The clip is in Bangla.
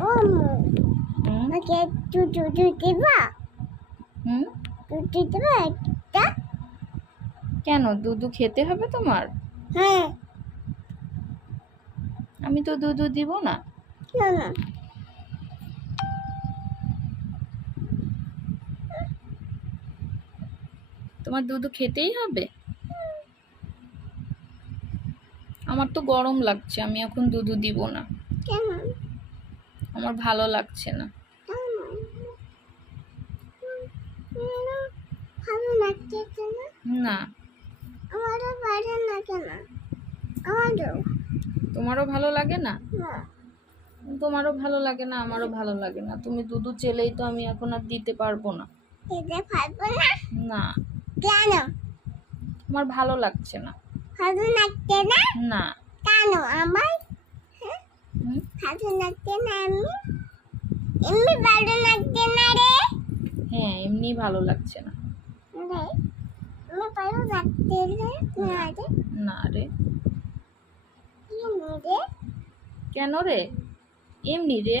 হুম আমাকে দুধ দিবা হুম দুধ দিবা একটা কেন দুধু খেতে হবে তোমার? হ্যাঁ আমি তো দুধু দিব না। কেন তোমার দুধু খেতেই হবে? আমার তো গরম লাগছে, আমি এখন দুধু দিব না। কেন আমার ভালো লাগছে না। ভালো লাগছে কেন না। আমারও ভালো লাগে না আমারও তোমারও ভালো লাগে না? না তোমারও ভালো লাগে না, আমারও ভালো লাগে না। তুমি দুধু চেলেই তো আমি এখন আর দিতে পারবো না। খেতে পারবো না না, কেন আমার ভালো লাগছে না। ভালো লাগছে না না। কেন আমার হুম? ভালো লাগছে না এমনি ভালো লাগছে না রে হ্যাঁ, এমনি ভালো লাগছে না। আমি ভালো লাগছে রে না রে না রে। কি রে কেন রে? এমনি রে।